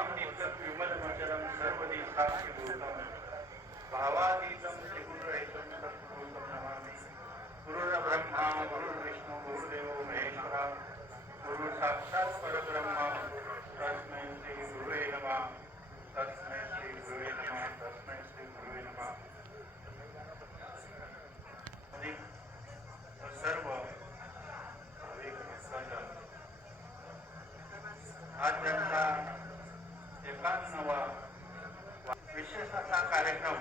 अमृतं विमलमचलं सर्वदेशाभिभूतं भावातीतं त्रिगुणरहितं सद्गुरुं नमामि। गुरुर्ब्रह्मा गुरुर्विष्णु गुरुर्देवो महेश्वरः गुरुः साक्षात् परब्रह्म तस्मै श्री गुरुवे नमः तस्मै श्री गुरुवे नमः तस्मै श्री गुरुवे नमः। सर्व आज त्यांचा 51वा विशेष असा कार्यक्रम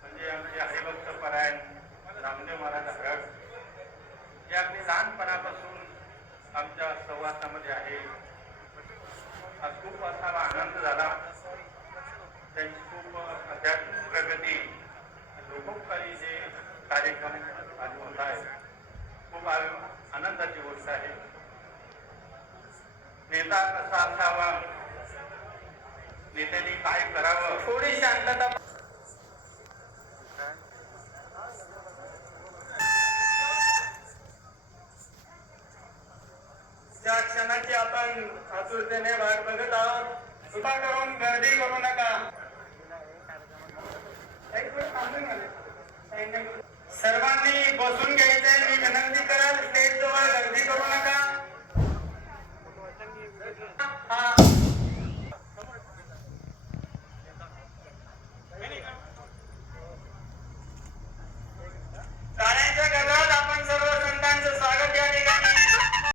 म्हणजे आमचे हरिभक्त परायण नामदेव महाराज हरड जे अगदी लहानपणापासून आमच्या सहवासामध्ये आहे। आज खूप असा आनंद झाला। त्यांची खूप आध्यात्मिक प्रगती लोकोपकारी जे कार्यक्रम आज होत आहे खूप आनंदाची गोष्ट आहे। नेता कसा असावा, नेत्यांनी काय करावं, थोडी शांतता ज्या क्षणाची आपण आतुरतेने वाट बघत आहोत, कृपा करून गर्दी करू नका। सर्वांनी बसून घ्यायचंय, मी विनंती करेल, स्टेज जवळ गर्दी करू नका।